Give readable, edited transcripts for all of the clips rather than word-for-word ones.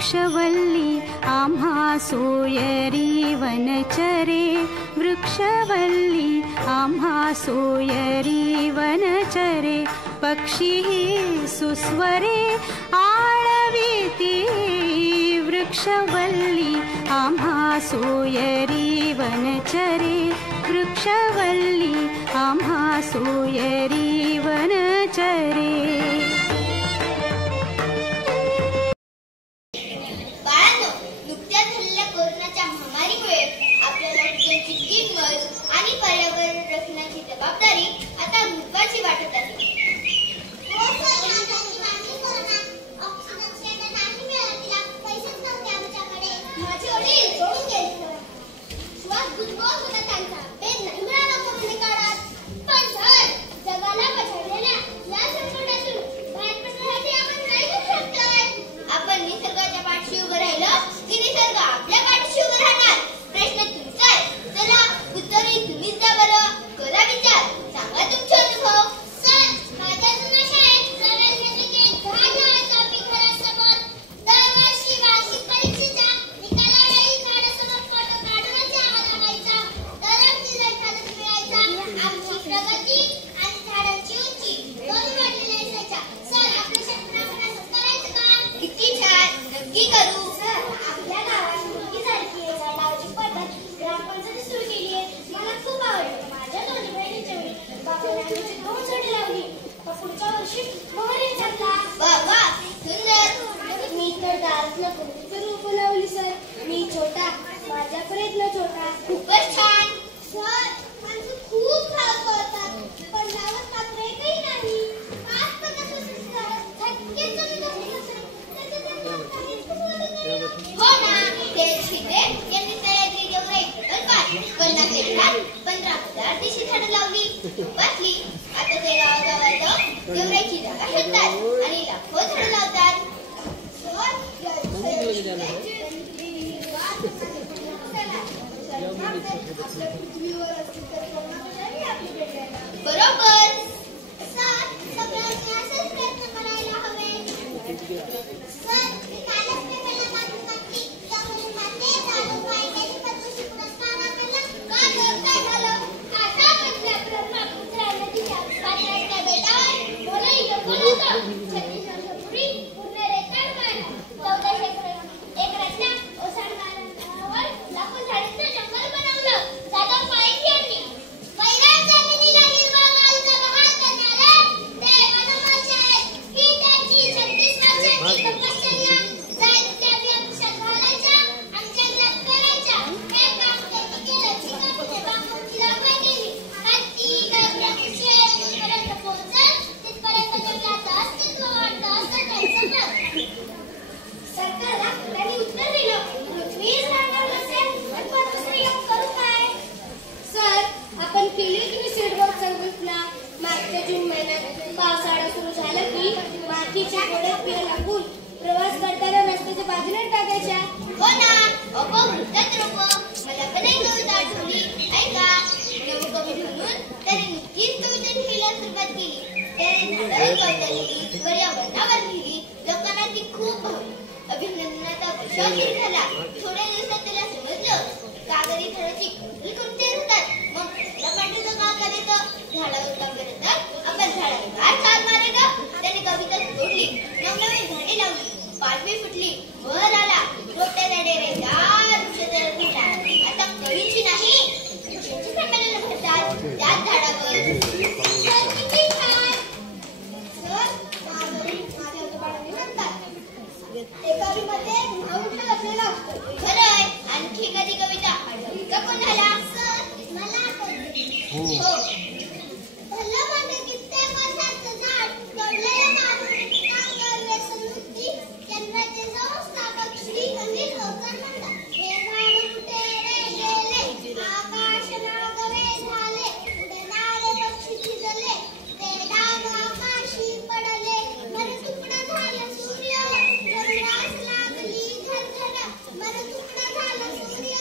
वृक्षवल्ली आम्हा सोयरी वनचरे, वृक्षवल्ली आम्हा सोयरी वनचरे, पक्षी सुस्वरे आळविती, वृक्षवल्ली आम्हा सोयरी वनचरे, वृक्षवल्ली आम्हा सोयरी वनचरे. जबाबदारी आता महत्त्वाची वाटत आहे. माझे वडील सोडून गेले. श्वास गुदमरत होता त्यांचा. पेन नाही मिळाला कोरोना काळात. पण सर, जगाला पछाडलेल्या या संकटातून बाहेर पडण्यासाठी आपण काय करू शकतो? आपण निसर्गाच्या पाठीशी उभं राहिलं की निसर्ग आपल्या पाठीशी उभं राहणार. प्रश्न तुमचा आहे. चला उत्तरही तुम्हीच द्या बरं. करा विचार, सांगा तुमचे अनुभव. सर, माझ्या जुन्या शाळेत प्रवेशासाठी एक झाड लावायचं आम्ही घरासमोर. दरवर्षी वार्षिक परीक्षेच्या निकालावेळी झाडासमोर फोटो काढूनच आवाज आणायचा. तरच रिझल्ट हातात मिळायचा. आमची प्रगती आणि झाडांची उंची दोन्ही वाढलेल्या असायच्या. सर, आपल्या शाळेत आपण असं करायचं का? किती छान, नक्की करू. सर, आपल्या गावात मुलगीसारखी एक झाड लावायची पद्धत ग्रामपंचायतीने सुरू केली आहे. मला खूप आवडलं. माझ्या दोन्ही बहिणीच्या वेळी बाबांनी आमची 2 झाडे लावली. पुढच्या वर्षी मोहरी झाडला. वा वा, सुंदर. मी तर दारातलं कोणती रोपं लावली सर. मी छोटा, माझा प्रयत्न छोटा. खूपच छान. सर, माणसं खूप धाव करतात, पण लावत मात्र एकही नाही. 5-50 वर्षाचं झटकेच कमी झाले सर. हो ना, ते शिंदे यांनी सह्याद्री देवराई प्रकल्पात 50 एकरात 15,000 देशी झाडं लावली. वाचली. आता ते गावागावात देवराईची जागा शोधतात आणि लाखो झाडं लावतात. बरोबर. सर, सगळ्यांनी असेच प्रयत्न करायला हवे. सर, कालच पेपरला बातमी वाचली. त्यामुळे माते झाडं वाढण्याची पद्मश्री पुरस्कार आपल्याला का झालं? काय झालं? आता म्हटलं प्रमाण राहिल्याची पात्राच्या बेटावर बोलाही नको होतं. 36 वर्षापूर्वी पूर्ण रेताळ मारला. 14 एकरातल्या ओसाडगावावर लाखो झाडांचं जंगल बनवलं. जाधव पायघे यांनी वैराग जमिनीला हिरवा घालचा बहार करणारे ते मधुमती आहेत की त्यांची 36 वर्षांची तपश्चर्या साहित्य अभियानात घालायच्या आणि जंगलात करायच्या. हे काम त्यांनी केलं. चिकाटीने बांबूची लागवड केली. हत्ती, गबरा, शेर जिथपर्यंत पोहोचल तिथपर्यंत जंगलाचं अस्तित्व वाढतं असं त्यांचं मत. सरकारला त्यांनी उत्तर दिलं, पृथ्वीच राहणार नसेल पण पद्मश्री येऊन करू काय? सर, आपण केली की सीडबॉक्स संकल्पना. मागच्या जून महिन्यात पावसाळा सुरू झाला की मातीच्या गोड्यात बिया लागून प्रवास करताना रस्त्याच्या बाजूला टाकायच्या. हो ना, अगो म्हणतात रोपं. मला पण एक कविता आठवली. ऐका. कवी म्हणून त्याने नुकतीच कविता लिहायला सुरुवात केली. त्याने झाडावर कविता लिहिली, पर्यावरणावर लिहिली. लोकांना ती खूप भावली. अभिनंदनाचा वर्षाव सुरू झाला. थोड्या दिवसात त्याला समजलं कागदी झाडाची कौतुक करून होतात. मग त्याला पाठीचं का करायचं? झाडावर काम करतात आपण झाडावर काय चाल मारायचं? त्याने कविता सोडली. नवनवीन झाडे लावली. पालवी फुटली. वर आला. मोठ्या झाडे रे वृक्ष झाला. आता कवीची नाही वृक्षाची संमेलन भरतात. त्याच झाडावर किती छान. सर, माझ्या आजोबांनी म्हणतात एकावीमध्ये नाव असलेला असतो. खरंय. आणखी एखादी कविता आठवली का कोणाला? सर, मला आठवते. हो. भलं म्हणजे कित्येक वर्षाचं झाड तोडलेलं मारून नांगर व्यसन मुक्ती केंद्राचे संस्थापक श्री अनिल होकर म्हणतात. हे झाड कुठे रे गेले? आकाश नागवे झाले. उडणारे पक्षी भिजले. ते डाग आकाशी पडले. मर तुकडं झालं सूर्य. चंद्रास लागली घरघर. मर तुकडं झालं सूर्य.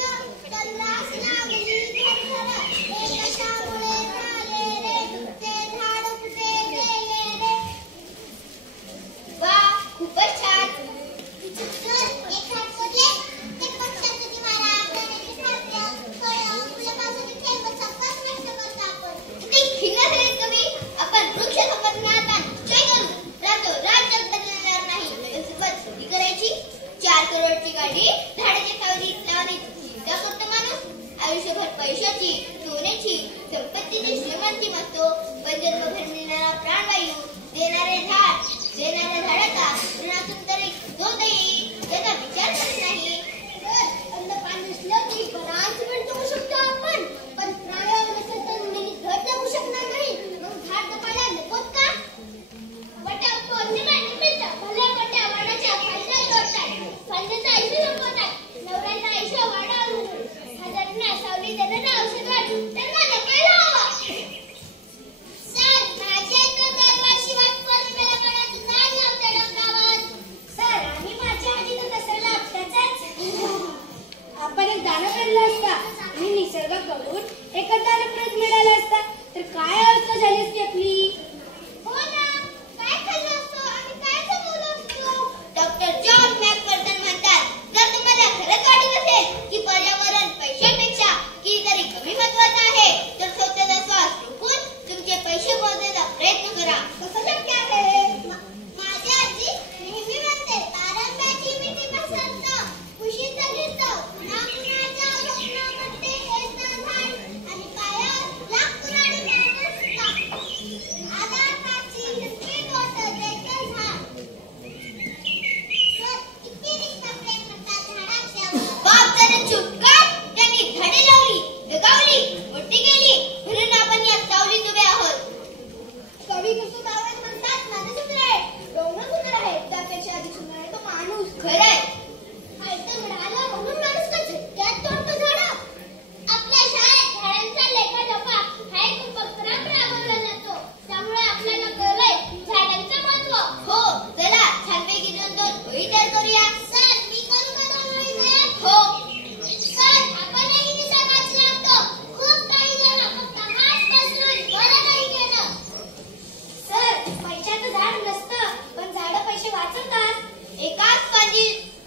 चंद्रास लागली घरघर. हे कशामुळे झालं? करोडची गाडी झाडाच्या सावलीत लावण्याची चिंता करतो माणूस. आयुष्यभर पैशाची, सोन्याची, संपत्तीची श्रीमंती मागतो, पण जन्मभर मिळणारा प्राणवायू देणारे झाड, देणाऱ्या झाडाचा ऋणातून तरी जो देईल त्याचा विचार करत नाही. अन्न पाणी नसलं की बराच वेळ जगू शकतो आपण, पण प्राण्यावर नसेल तर मिनिट घर जगू शकणार नाही. मग झाड जपायला नकोत का? वटा पौर्णिमा निमित्त भल्या मोठ्या वडाच्या फांद्या तोडतात, फांद्याचं आयुष्य संपवतात, नवऱ्याचं आयुष्य वाढवून हजारांना सावली देणारा औषध वाट त्यांना जपायला हवं. सर, माझ्या इकडे दरवर्षी वट पौर्णिमेला वडाचं झाड लावते डोंगरावर. सर, आणि माझ्या आजीचं दसऱ्याला आपट्याचाच. आपण एक दाणं पेरलं असता आणि निसर्गाकडून एकच दाणं परत मिळालं असता तर काय अवस्था झाली असती आपली. हो ना, काय खाल्लं असतं आणि काय जमवलं असतं. डॉक्टर जॉन मॅकफर्सन म्हणतात, जर तुम्हाला खरंच वाटत असेल की पर्यावरण पैशापेक्षा कितीतरी कमी महत्वाचं आहे तर स्वतःचा श्वास रोखून तुमचे पैसे मोजण्याचा प्रयत्न करा. कसं शक्य आहे? माझी आजी नेहमी म्हणते, तारंब्याची मिठी पसंत, खुशीचं गीत, पुन्हा कुणाच्या स्वप्नामध्ये येतं झाड आणि पायावर लाख कुऱ्हाडी नसतात. आधाराची हिरवी बोटं देतं झाड. सर, किती रिक्षा प्रेम करतात झाडाच्या. बाप जरा चूक कर, त्यांनी झाडे लावली, जगावली, मोठी केली, म्हणून आपण या सावलीत उभे आहोत. कवी कसं गावात म्हणतात, माझं सुंदर आहे, डोंगर सुंदर आहे, त्यापेक्षा अधिक सुंदर आहे तो माणूस. खरंय, आयतं मिळालं म्हणून माणूस का झटक्यात तोडतो झाडं. आपल्या शाळेत झाडांचा लेखाजोखा हा एक उपक्रम राबवला जातो, त्यामुळे आपल्याला कळलंय झाडांचं महत्व. हो, चला छानपैकी 2-2 ओळी तयार करूया. सर, मी करू का 2 ओळी तयार? हो. सर, आपणही निसर्गाची लागतो. खूप काही झालं, फक्त हात पसरून बरं काही केलं. सर, पैशाचं झाड नसतं, पण झाडं पैसे वाचवतात. एकाच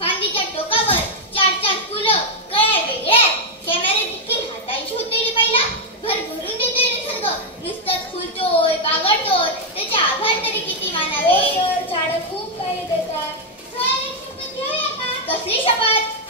फांदीच्या टोकावर 4-4 फुलं, कळ्या वेगळ्या, कॅमेरे देखील हातांशी होते पहिला. भरभरून देतोय निसर्ग, नुसतंच फुलतोय, बागडतोय, त्याचे आभार तरी किती मानावे. झाडं खूप काही देतात. सर, एक शपथ घेऊया का? कसली शपथ?